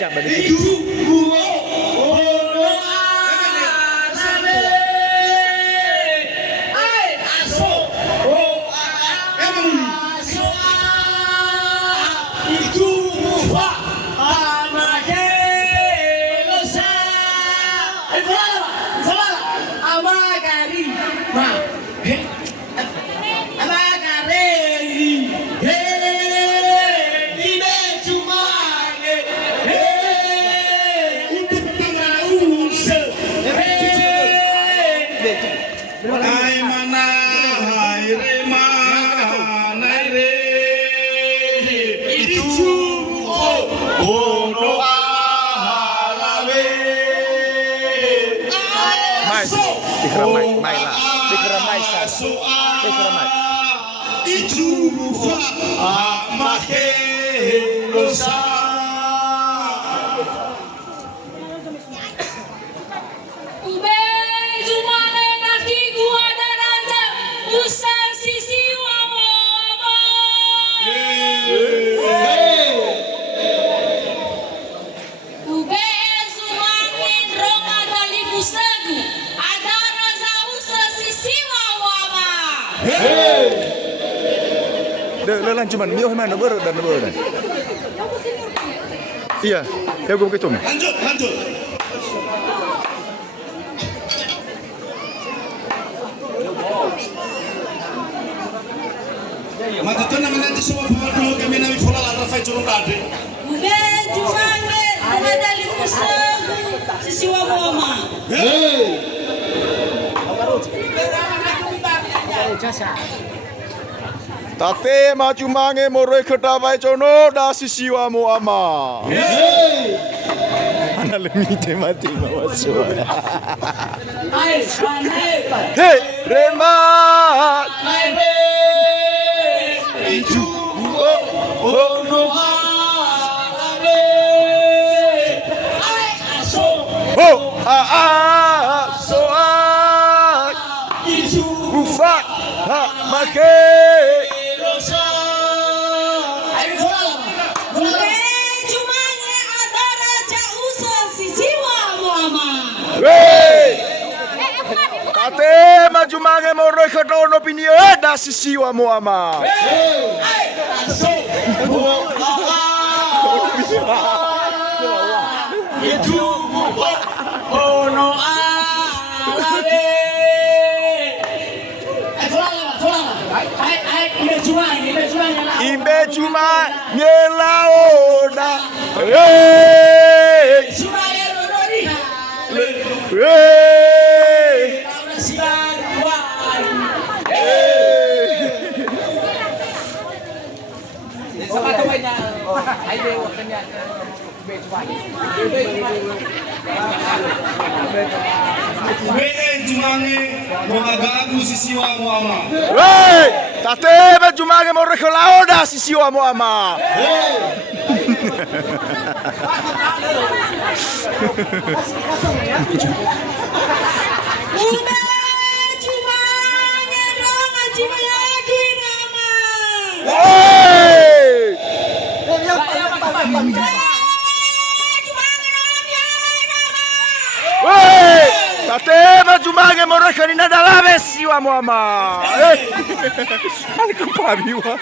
jam dari sini. Lelan cuman mio mana ber dan ber. Iya, ya gue begitu. Lanjut. Matutun naman nanti semua pemadu kami nami fola la rafai curung tadi. Ube jumange damadali kusagu sisiwa mama. Tate maju mange moroi ketabai cono da sisiwa mo ama. Ana lemite mati mawaso. Hey, Rema. Itu oh no. Oh so itu ufa ha make. Tate maju mange moroi ketono pini da sisiwa mo ama. Itu ono alare. Imbe cuma nyelaoda. Tate bajumange mo rekolaoda sisiwa mo ama. Tate bajumange mo rekolina dalame siwa mo ama. Aku pabi wa.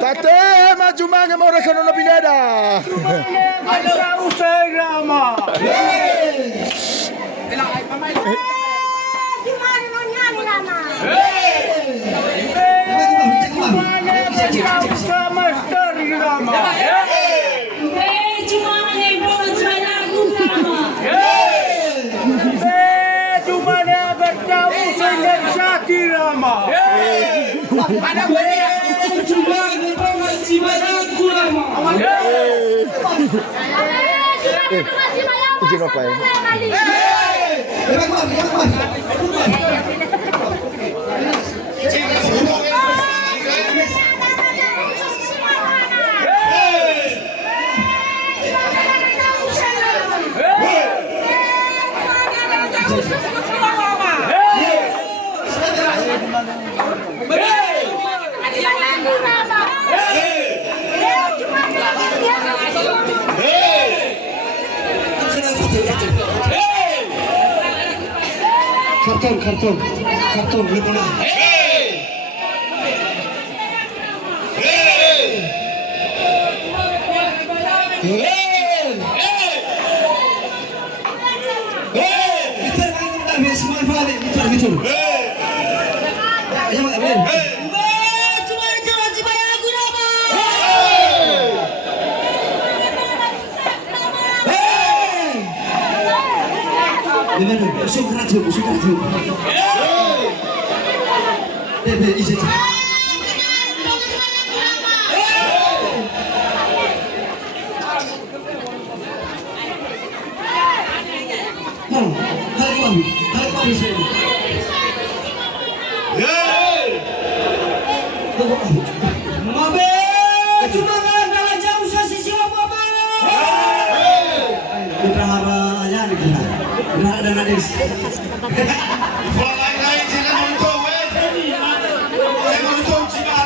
Tate maju mange mo rekono pineda. Ada usai drama. Jumange Roma Cibayang Gulama. Izin apa ya? Karton gimana? Mabe Jumange adalah jauh sisi apa-apa. Udah haranya nih kita. Udah ada nadis. Bola lain-lain sila mo ito, weh. Saya mo ito, sika.